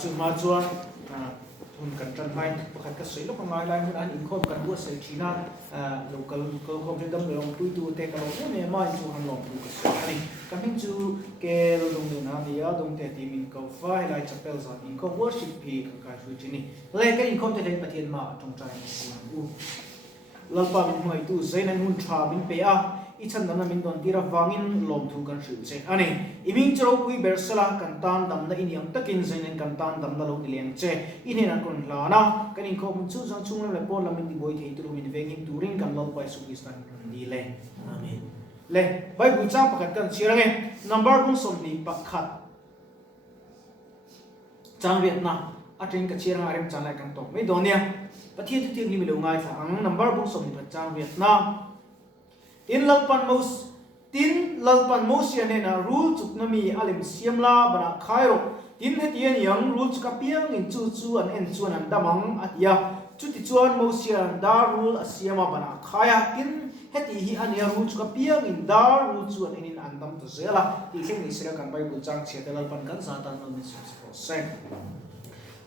จุดมาจวนทุนกันจันไม่ประคัดกระสุนลูกของนายลายมันอันอินคอมกันบัวใส่ชีน่าlocalคอมเพลตดำลงตุยตัวเตะกันลงเนี่ยไม่จูหันลงดูกระสุนนี่กันเป็นจูเกลลงเนี่ยนะมีอาดงเตะทีมินเขาไฟไลท์จับเปลสันอินคอมวอร์ชิปพีกันการช่วยจีนี่เลยกันอินคอมจะได้ประเทศมาตรงใจสิอูลัลปามินหัวตู้เซนันหุ่นชามินเปียอีฉันนั้นมินโดนที่รับฟังอินลมทุกันสื่อเซอันนี้อีมิงจะรู้คุยเบอร์สลากันตานดำนั้นอินยังตะกินเซนันกันตานดำนั้นลงเลี้ยงเจอินเห็นคนลานะกันอินเขามันชูจังชุ่มแล้วพอเรามินดีบอยที่ตัวมินเวงินตูรินกันลงไปสุกิสตันดีเลยอาเมนเลยไปบูชาประคัดกันเชื่อไง number บุ้งสมดีประคัดจังเวียดนามอาจารย์ก็เชื่ออะไรจังไรกันตรงไม่โดนเนี่ยประเทศที่มีเรื่องง่ายสัง number บุ้งสมดีประจังเวียดนามtin lalpan mos ya ne na rule chuk na mi alim siamla bana khairo tin hetian yang rule chuk apiang in chu chu an en chuan an damang atia chuti chuan mos ya da rule asiama bana khaya tin heti hi ania rule chuk apiang in da rule chu an in an dam to zela ti khem ni sira kan bible chang che da lalpan kan satan no mi sem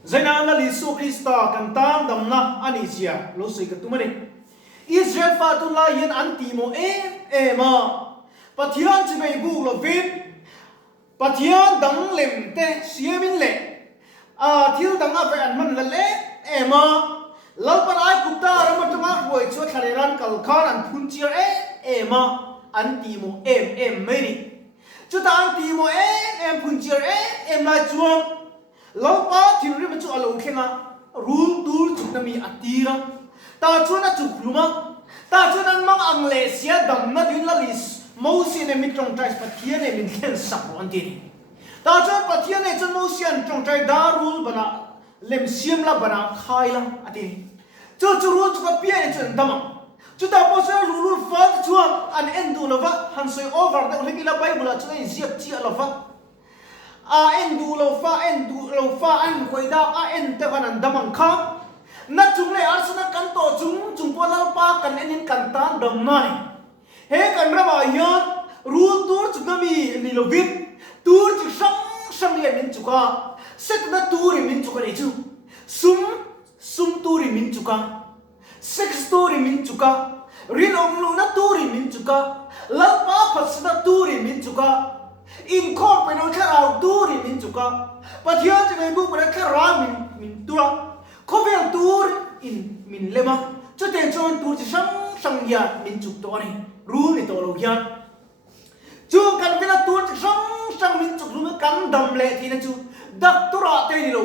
zaina na li su krista kan tam dam na ani sia lo sei ka tumani Israel fatula yan antimo ema pathian chimei bu lo vin pathian dang lem te siamin le thil dang a ve an man la le ema lalpan ai kupta ramatama hoi chu thaleran kalkhan an phun chir ema antimo meni chu ta antimo phun chir em la chuam lalpa thilri ma chu alo khenga rul tur chuknami atira ta chuan a chuk luma ta chuan an mang ang le sia dam na din la lis mosi ne min trong trai pathian ne min khen sak ron tin ta chuan pathian ne chuan mosi an trong trai darul bana lem siam la bana khai la ati chu ru chu ka pia ne chuan dam chu ta po sa ru fa chuan an endu lova han soi over da le la bible chu ne ziap chi lova endu lo fa an khoida en te kan an damang kha na chung le arsana kan to chung polal pa kan enin kan tan dam nai he kan rama yan rule tur chugami ni lovin tur chi sang le min chuka set na tur min chuka ni chu sum tur min chuka sex tur min chuka rin ong lu na tur min chuka lal pa phas na tur min chuka in khor pe no khara tur min chuka pathian chi ngai bu ma khara min tura khovel tur in min lema cho ten chon tur chi sang ya min chuk to ani ru ni to lo hian chu kan vela tur chi sang min chuk lu kan dam le thi na chu dak tura te ni lo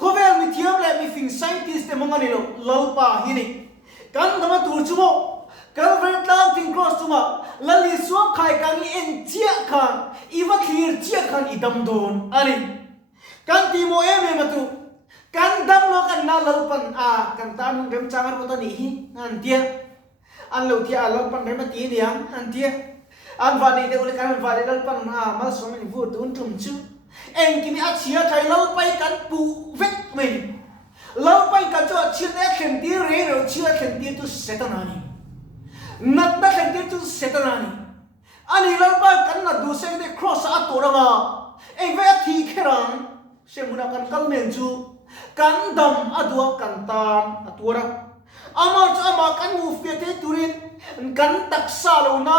khovel mi thiam le mi fing scientist te mong ani lo lalpa hi ni kan dama tur chu mo Calvary Planting Cross cuma lali suap khai kang en chia khan iwa clear chia khan idam don ani kan ti mo matu kan dam lo kan na lalpan kan tan rem changar ko to ni hi an tia an lo tia lalpan rem ti niang an tia an vani de ule kan vani lalpan mal so mani vu tun tum chu en kimi a chia thai lalpai kan pu vek men lalpai kan cho chia ne khen ti re ro chia khen ti tu setanani nat na khen ti tu setanani ani lalpa kan na du se de cross a to ra en ve thi kherang semuna kan kalmen chu kan dam adua kan tan atura ama kan mu fete turin kan taksa lo na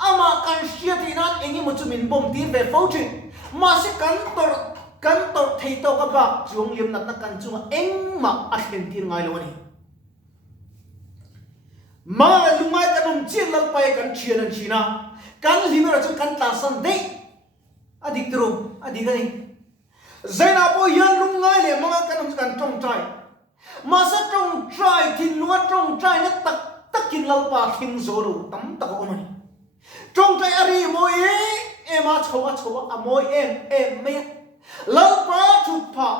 ama kan shiati nan engi mu chumin bom ti ve fauchi ma se kan tor thei to ka ba chung lim nat na kan chunga engma a khen tir ngai lo ni ma lungai kanum chin lal pai kan chian an china kan limera chu kan ta san dei adik tru adigani zaina po yan lungai le mga kanum kan tong trai masa tong trai thin nuwa tong trai na takin lalpa thin zoro tam tak o mani tong trai ari mo ema chowa amoi me lalpa thupa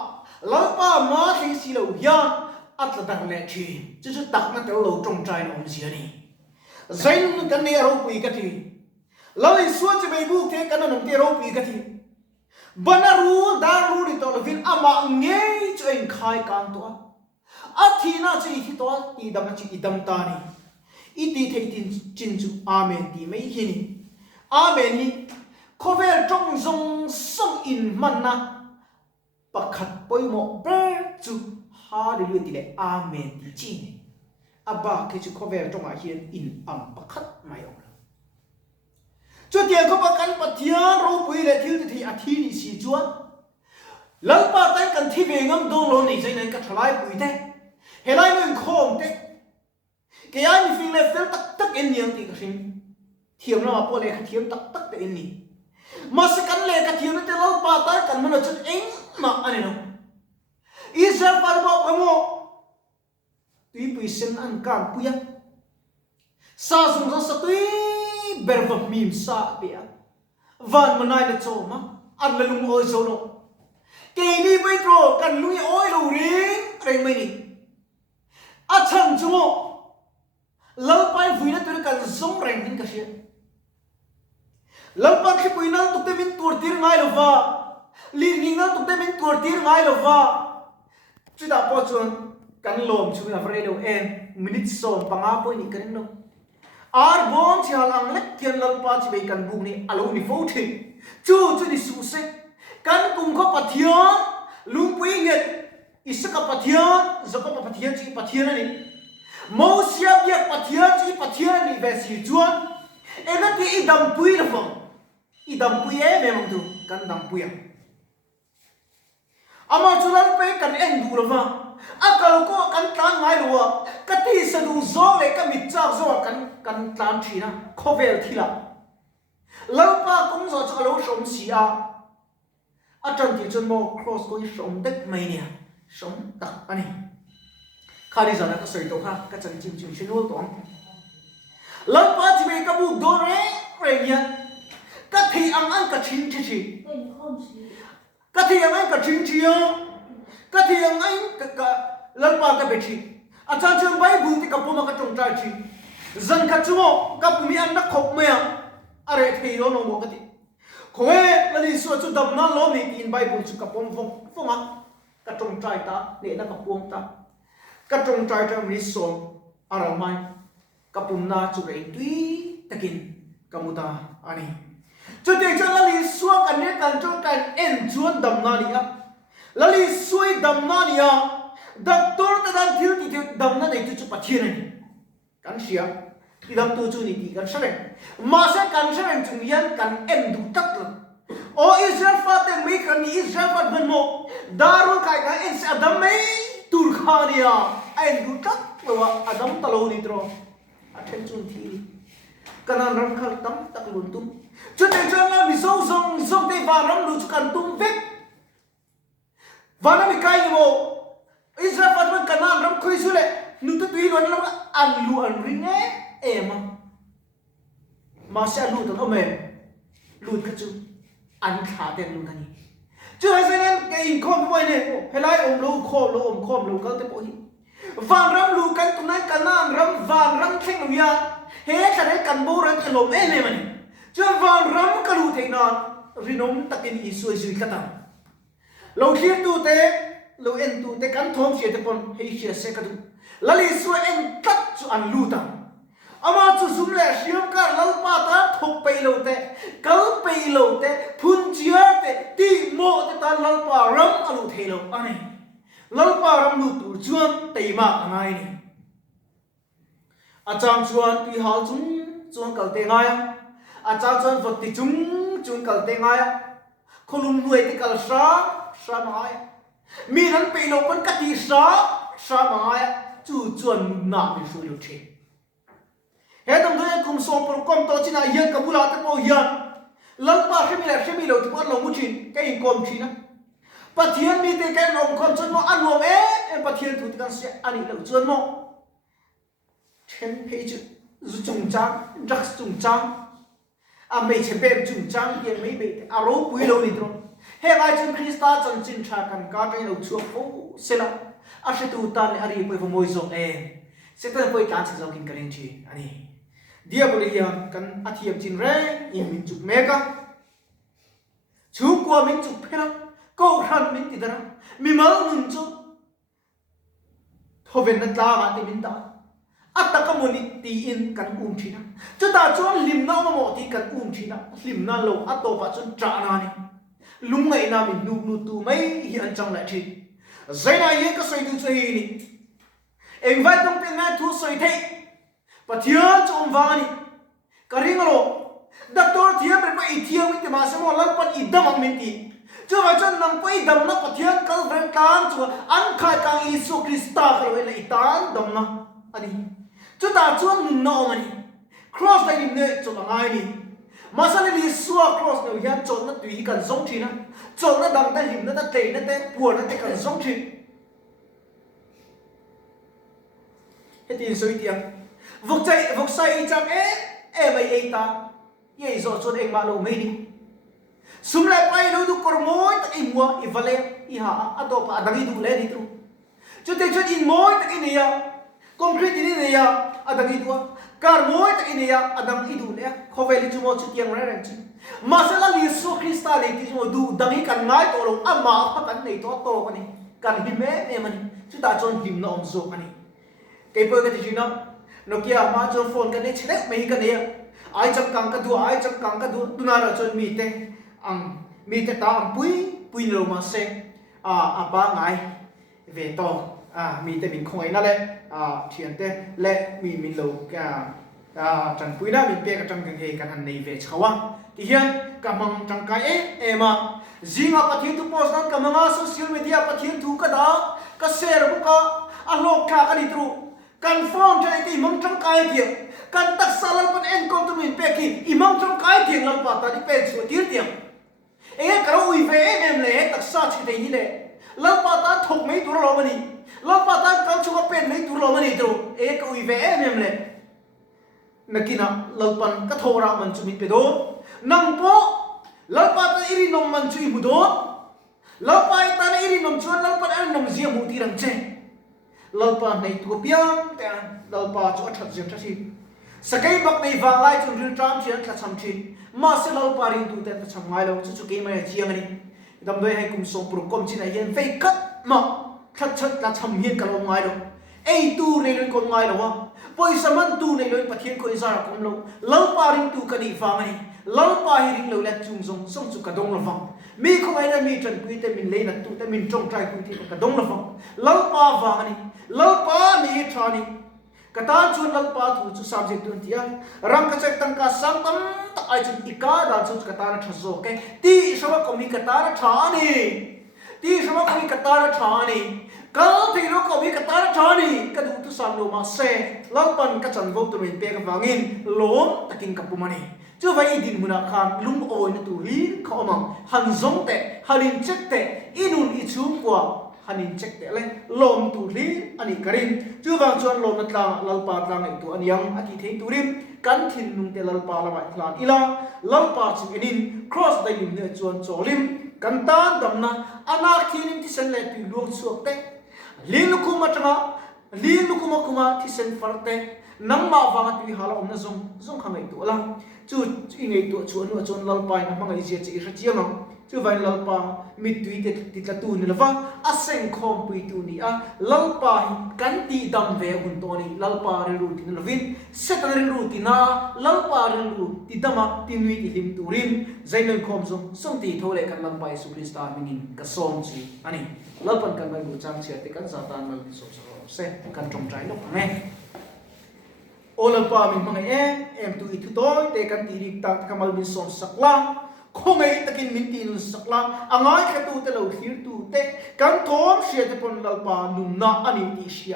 lalpa ma thi silo yan atla dang le thi chu tak na tel lo tong trai na om sia ni zain kan ne ro pui ka thi lali suwa che bei bu ke kan nom te ro pui ka thi banaru daru ni to vin ama ngei chen khai kan to athina chi hi to idam chi idam ta ni iti thei tin chin chu amen ti mai hi ni amen ni khovel tong zong song in man na ปักขัดปอยหมอเบรจูฮาเดลูติเลอาเมนติจีนอับบาเคจูขอเวรจงอาเฮียนอินอัมปักขัดไม่ออกจุดเดียวเขาประกันปฏิญาณรูปุยเลทิลที่อาทินิสีจวนหลังปาตันกันที่เวงดงโลนี่ใจนั้นก็ทลายปุยเต้เฮลัยมึงโคมเต้แกยังมีฟิลเลฟเฟลตักเอ็นยังตีกระชิงเทียมเราพอเลยเทียมตักเอ็นนี่มาสกันเลยกระเทียมแต่เราปาตันกันมันจะเอ็งมาอันนี้เนาะอิสราเอลบอกว่าโม่ตุยปุยเซนอันกันปุยซาซุงซาสตุยเบอร์ฟมีมซาเบียวันมันนายเดชโอมาอันลุงโอยโซโนเกนี่ไปโตรกันลุยโอยลูริงเร่งไม่นี่อาชันจูโมเล่าไปฟุยนั่นตัวกันส่งแรงดิ้งกระเชียเล่าไปที่ปุยนั่นตุกเตมินตัวตีร์ไงหรอวะลีนิงนั่นตุกเตมินตัวตีร์ไงหรอวะจุดอ่ะพอชวนกันลมช่วยนะเฟรโดเอ็นมินิทโซนปังอาปุยนี่กันนึงอาร์บอนที่หลังเล็กเทียนเล่าไปที่ไปกันบุกนี่อารมณ์นี่ฟูทิจูดิสุเซกันกุมเขาปะเทียนลุงปุยเงี้ยอิสกับปะเทียนจะก็ปะเทียนจีปะเทียนนี่มอเสียบยักปะเทียนจีปะเทียนนี่เวสีจวนเอ็งที่อีดำปุยละฟังอีดำปุยเม่มังดูกันดำปุยอามาจุลันไปกันเอ็นดูละฟังอาการก็กันตานไงลัวกติสะดุโซเลยก็มิจฉาโซกันตานทีนะข้อเวลทีละแล้วป้าคงจะเราสมเสียอาจารย์ที่จนโมครอสก็สมเด็กไม่เนี่ยสมตักอันนี้ข้าดิฉันก็ใส่ตัวข้าก็จังจิมชิโน่ตัวแล้วป้าที่ไปกับบุกโดนเรียนก็ที่อังก็ชิงชิก็ที่อังก็ชิงชิก็ที่อังก็แล้วป้าก็ไปชิอาจารย์จึงไปบุกที่กับผมก็จงใจชิจังกัดชั่วโมงกับผมมีอันนักขบเมียอะไรที่โยนโมกติคงแล้วนี่ส่วนจุดดำนั่นล้อมีอินไบเบิลจุดกับผมฟงอ่ะกระจงใจตาเนี่ยนักกับพวงตากระจงใจจะมีส่วนอะไรไหมกับผมน่าจุดไอ้ตุ้ยตะกินกับมุตาอันนี้จุดเด็กจะแล้วนี่ส่วนกันเนี่ยกันจงใจเอ็นชวนดำนั่นนี่อ่ะแล้วนี่ส่วนดำนั่นนี่อ่ะดักตัวแต่ดันที่ดำนั่นไอ้จุดปัจเจียนนี่กันเสียที่ดำตัวจุดนี้กันเสร็จมาเสร็จกันเสร็จจึงยันกันเอ็นดูตักเลยโอ้อิสราเอลฟาเตมีกันนี่อิสราเอลฟาเป็นโมดารุนใครกันเอ็นเสอดัมไม่ตุรคานียเอ็นดูตักเลยว่าอดัมตะโลนี่ตรออัฐจุนทีกันนั้นรำคาญตั้มตักลุนตุ้มจุดเด่นจังนะมิโซซงเตวารัมลุจุกันตุ้มเวกวานามิกายโมอิสราเอลฟาเป็นกันนั้นรำคุยสุดเลยนุตตุยวันนั้นอันลูอันริงเอ็มมาเสียลูตัวเขาเมลูกระจุอันขาเต็มลูกันนี่เจอไอ้เซนแกอินคอมไปเนี่ยให้ไล่อมลูคอมลูคอมลูก็เต็มโอ้ยฟานรำลูกันตรงนั้นกันนั่นรำฟานรำเท่งลูยาเฮ้ยฉันได้กันบูรันกันลมเอ็มมันเจอฟานรำกันลูเท่งนั้นรินอมตะกินอีสวยกันตั้งเราเชื่อตัวเต้เราเอ็นตัวเต้กันทอมเสียเตปอนให้เสียเสกดูแล้วลิสวยเอ็นตัดจุอันลูตังอามาจุสุมเลเสียมกันลัลปาตาทบไปโลเตกัลไปโลเตพุนจีอาเตตีโมเตตาลัลปารำอลูเทโลอันนี้ลัลปารำลูตูจวนเตมาอันนี้อาจารย์จวนตีหาจวนกัลเตงายอาจารย์จวนฟติจวนกัลเตงายคนลุมรวยที่กัลชามาายมีนั้นไปโลเป็นกัติชามาายจู่จวนนาเป็นสุรุเชเฮ้ยตำรวจคุมสอบประกอบตัวจีน่ายังกับบุหรี่ตะโพยันลัลปาเขมิเลเขมิโลที่บ้านเรามุจินแกอินคอมชีนะปะเทียนมีแต่แกลงคอมจนโมอันโมปะเทียนถูกกันเสียอันนี้เราจนโม10 page จุงจังรักจุงจังไม่ใช่แบบจุงจังยังไม่เป็นอารมณ์ปุยโลนี่ตรงเฮ้ยไอ้จุนคริสต์จันจินชากันการที่เราช่วยโอ้เสร็จแล้วอาศัยตัวตาเนี่ยอะไรไปขโมยส่งเสร็จแล้วไปการศึกษากินกันเองชีอันนี้เดียบเลยกันอาทิตย์จินเร่ยังมินจุกเมกะชูกว่ามินจุกเพลาก็รันมินติดระมีมัลมินจุทเวนนัตลามาติมินตาอัตตะกมุนิตีอินกันชีนะจุดตาจวนลิมนาโมติกันชีนะลิมนาโลอัตโตปัจจุนจานานี่ ลุงไงนามินูนูตูไม่เฮียนจังเลยทีใจนายยังก็ใส่ดูใจนี่เอ็งไว้ต้องเป็นงานทุกใส่เทปะเทียนจอมวานี่กระริ่งโลดักตัวเทียนเป็นไปอีเทียนมิตรมาสมอลังปันอีดำมังมินตีเจ้าว่าจะนั่งไปดำนักปะเทียนกัลเวนการจัวอันขายกังอิสุคริสต์เขาเลยอีตานดำนะอันนี้จุดตาจวนนุ่นน้องอันนี้ครอสได้ดินเนี่ยจุดละไงนี่มาสันนิษฐานครอสเนี่ยยันจนนั่นตุยกันสองทีนะจนนั่นดังแต่หิมนั่นเตะนั่นเตะปวดนั่นเตะกันสองทีเฮ็ดยังสวยเตียงวกใจจังไม่ตาเย่จอดจนเองมาโลไม่ดีสุมเล่ไปเราดูกรโมยตะอิมัวอีวาเลอีหาอัตโตปะดังอีดูเล่ดิตรูจุดเด็กจุดอินโมยตะอินเนียคอนกรีตอินเนียอัดังอีตัวการโมยตะอินเนียอัดังอีดูเนี่ยเขาเวลิจุโมจุดยังไรนั่นจีมาเสลาลิสุคริสต์เลยที่จุโมดูดังอีกันง่ายตัวลงอามาพักกันในตัวโตกันนี่การหิมมันจุดตาจนหิมน้องโซกันนี่เก็บเปิดกันที่จีน่ะโนเกียมาจนโฟนกันนี่เช็ดไม่กันเนี่ยไอ้จับกังกันดูดูน่าจะจนมีเตมีแต่ตาปุยเรามาเซบ้าไงเวทมีแต่มินคอยนั่นแหละเทียนเตและมีโลกจันปุยน่ะมีเปียกจังกังเฮกันอันในเวชเขาว่าที่เฮียนกำมังจังไกมาจิงปะเทียนทุกโพสต์นั้นกำมังโซเชียลมีเดียปะเทียนทุกกระดาก็แชร์บุกโลกขากันอีตรูกันฟ้องใจที่มังจังไกเดียวกันตักสารพันเอ็นคอนตุมินเปกีอิมังจังไกเดียวลำปาตาที่เป็นสุดที่เดียวกระอุยเวเอ็มเล่ตักษาชิดได้ยี่เล่ลำปาตาถูกไม่ตัวเรามันนี่ลำปาตาการชุกเป็นไม่ตัวเรามันนี่ตัวกระอุยเวเอ็มเล่นักกินลำปันก็โทรามันจุมิเปโดนังโปลำปาตาอิรินอมมันจุยมุโดลำปาตาอิรินอมชวนลำปาตาอิรินอมเสียมุตีรังเจลำปาในตัวเปียงแต่ลำปาจุดชัดเจนชัดทีสกายบักในวางไล่จนเรื่องตามเชียนขัดช้ำทีมาเสลาปารินดูแต่ทำไงเราจะเกมอะไรเชียงนี่ดำด้วยให้กุมส่งปลุกกลมจีนเย็นไฟกัดมาขัดละทำเฮียนกันลงไงเราตูในเรื่องคนไงเราวะพอสมันตูในเรื่องปะเทียนคนอิสระคนเราลาปารินตูกันอีฟังนี่ลาปาฮิริงเราเล็ดจุ่มส่งจุกกระดงเราฟังมีคนไหนมีจันคุยแต่มินเล่นตูแต่มินจงใจคุยที่กระดงเราฟังลาปาฟังนี่ลาปานี่ทานี่กระตาชวนลำปาถูจุสามสิบตัวที่รังกระเจตังกาสังตั้มตะไอจุดอีกาดาจุดกระตาทัศโซเกตีชาวก็มีกระตาชานีตีชาวก็มีกระตาชานีกัลที่เราก็มีกระตาชานีกระดูตุสามโลมาเซ่ลำปันกระจันโวตุรินเปียกฟังอินล้มตะกินกับปุมานีเจ้าไว้ดินมุนาคานลุงโอยนตุลีเขามังหันซงเตหันินเจ็กเตอินุนอิชุมกว่าฮันินเช็คเตะเลยลมตุลีอันนี้กริมจู่บางส่วนลมนัดลางลลปาตลางตัวอันยังอาทิตย์ตุริมกันทินนุ่งเตลลปาละไว้ลานอีลาลลปาจิกินิน cross ได้ลิมเนื้อจวนโจลิมกันตานดำนะอนาคทีนิมที่เซนเลปีลวงสวกเตลินุคุมาจังะลินุคุมาที่เซนฟาร์เตนังมาฟังตุยฮาลอมนะซงข้างไอตัวละจู่อิงไอตัวชวนว่าชวนลลปานะมังไอเจียจีระเจียงจู่ไว้ลลปามิดตุยเด็ดติดละตูนี่ละฟ้าอาเซงคอมปุยตูนี่ลลปากันตีดำเวหุนตัวนี่ลลปาเรรูตินละวินเซตันเรรูตินาลลปาเรรูติดมาตินุยติหิมตูริมใจเงินคอมส่งตีโทเลกันลำไปสุคริสตามินินกระซองจีอันนี้ลลปันกันไปบูชาเชียติกันซาตานมันสมสารเซกันจงใจนกไงโอลลปามินมังเอ็มตุยทุโต้เตกันตีริกตักขมัลมินสมสักล่างคงไงตะกินมินตีนุสักล่างอ่างไงแค่ตูเตเราหิรตูเตกันทอมเชียเตปนลลปานุ่มนาอันนี้ตีเชีย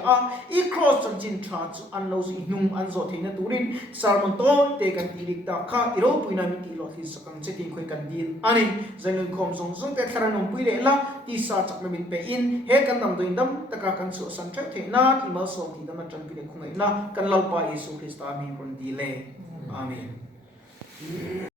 อีครอสจนจินทราจุอันเราสินุ่มอันโซเทนตูรินสารมันโตเตกันตีริกตักข้าอีโรปุยนามินตีโลหิสักกังเจติงคุยกันดีอันนี้จะเงินคอมส่งแต่ทารานมปุยเดล่าที่สาจักนามินเปอินเฮกันดำตัวอินดำตะกากันสุสันเทเทนาที่มาส่งที่ดำมันจันพิเดคงไงนะกันลลปาเยซูคริสต์อามีคนดีเลยอาเมน